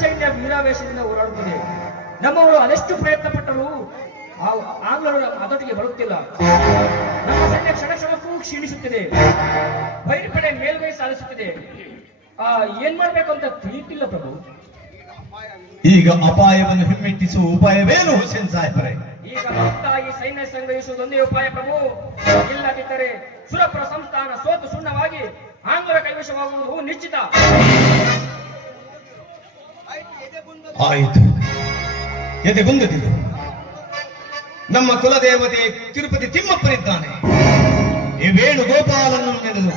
ಸೈನ್ಯ ವೀರಾವೇಶದಿಂದ ಹೋರಾಡುತ್ತದೆ. ನಮ್ಮವರು ಅದೆಷ್ಟು ಪ್ರಯತ್ನ ಪಟ್ಟರೂ ಆಂಗ್ಲರು ಅದೊಟ್ಟಿಗೆ ಬರುತ್ತಿಲ್ಲ. ನಮ್ಮ ಸೈನ್ಯ ಕ್ಷಣ ಕ್ಷಣಕ್ಕೂ ಕ್ಷೀಣಿಸುತ್ತಿದೆ. ಬೈರುಪಡೆ ಮೇಲ್ಮೈ ಸಾಧಿಸುತ್ತಿದೆ. ಏನ್ ಮಾಡ್ಬೇಕು ಅಂತ ತಿಳಿಯುತ್ತಿಲ್ಲ ಪ್ರಭು. ಈಗ ಅಪಾಯವನ್ನು ಹಿಮ್ಮೆಟ್ಟಿಸುವ ಉಪಾಯವೇನು ಹುಸೇನ್ ಸಾಹೇಬರೇ? ಈಗ ಮುಕ್ತಾಗಿ ಸೈನ್ಯ ಸಂಗ್ರಹಿಸುವುದೊಂದೇ ಉಪಾಯ ಪ್ರಭು. ಇಲ್ಲದಿದ್ದರೆ ಸುರಪುರ ಸಂಸ್ಥಾನ ಸೋತು ಸುಣ್ಣವಾಗಿ ಆಂಗ್ಲರ ಕೈವಶವಾಗುವುದು ನಿಶ್ಚಿತ. ಆಯಿತು, ಎದೆಗುಂದದಿರು. ನಮ್ಮ ಕುಲದೇವತೆ ತಿರುಪತಿ ತಿಮ್ಮಪ್ಪನಿದ್ದಾನೆ. ಈ ವೇಣುಗೋಪಾಲನ್ನು ನೆನೆದು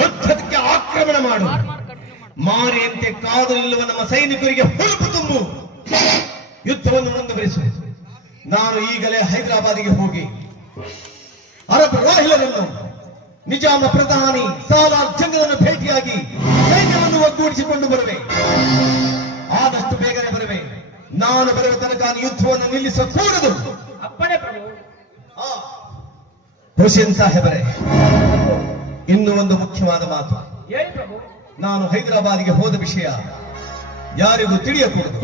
ಯುದ್ಧಕ್ಕೆ ಆಕ್ರಮಣ ಮಾಡು. ಮಾರಿಯಂತೆ ಕಾದು ನಿಲ್ಲುವ ನಮ್ಮ ಸೈನಿಕರಿಗೆ ಹುರುಪು ತುಂಬು. ಯುದ್ಧವನ್ನು ಮುಂದುವರಿಸು. ನಾನು ಈಗಲೇ ಹೈದರಾಬಾದಿಗೆ ಹೋಗಿ ಅರಬ್ ರೋಹಿಲರನ್ನು, ನಿಜಾಮ ಪ್ರಧಾನಿ ಸಾಲಾರ್ ಜಂಗಲನ್ನು ಭೇಟಿಯಾಗಿ ಸೈನ್ಯವನ್ನು ಒಗ್ಗೂಡಿಸಿಕೊಂಡು ಬರುವೆ. ಆದಷ್ಟು ಬೇಗನೆ ಬರುವೆ. ನಾನು ಬರುವ ತನಕ ಯುದ್ಧವನ್ನು ನಿಲ್ಲಿಸಕೂಡದು. ಅಪ್ಪಣೆ ಪ್ರಭು. ಹುಸೇನ್ ಸಾಹೇಬರೇ, ಇನ್ನೂ ಒಂದು ಮುಖ್ಯವಾದ ಮಾತು. ಹೇಳಿ ಪ್ರಭು. ನಾನು ಹೈದರಾಬಾದಿಗೆ ಹೋದ ವಿಷಯ ಯಾರಿಗೂ ತಿಳಿಯಕೂಡದು.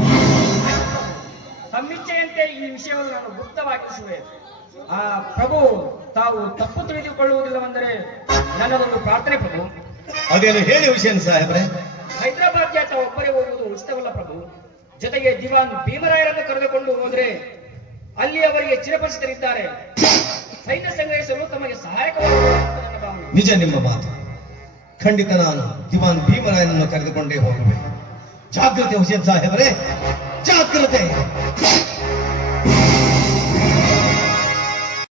ತಮ್ಮಿಚ್ಛೆಯಂತೆ ಈ ವಿಷಯವನ್ನು ನಾನು ಗುಪ್ತವಾಗಿರಿಸುವೆ. ಪ್ರಭು, ತಾವು ತಪ್ಪು ತಿಳಿದುಕೊಳ್ಳುವುದಿಲ್ಲವೆಂದರೆ ನನ್ನದೊಂದು ಪ್ರಾರ್ಥನೆ ಪ್ರಭು. ಅದೇನು ಹೇಳಿ ಹುಸೇನ್ ಸಾಹೇಬ್ರೆ? ಹೈದರಾಬಾದ್ಗೆ ತಾವು ಒಬ್ಬರೇ ಹೋಗುವುದು ಉಚಿತವಲ್ಲ ಪ್ರಭು. ಜೊತೆಗೆ ದಿವಾನ್ ಭೀಮರಾಯರನ್ನು ಕರೆದುಕೊಂಡು ಹೋದ್ರೆ ಅಲ್ಲಿ ಅವರಿಗೆ ಚಿರಪರಿಚಿತರಿದ್ದಾರೆ. ಸೈನ್ಯ ಸಂಗ್ರಹಿಸಲು ತಮಗೆ ಸಹಾಯಕವಾಗುತ್ತದೆ ನನ್ನ ಭಾವನೆ. ನಿಜ ನಿಮ್ಮ ಮಾತು. ಖಂಡಿತ ನಾನು ದಿವಾನ್ ಭೀಮರಾಯನನ್ನು ಕರೆದುಕೊಂಡೇ ಹೋಗುವೆ. ಜಾಗ್ರತೆ ಹುಸೇನ್ ಸಾಹೇಬರೇ, ಜಾಗ್ರತೆ.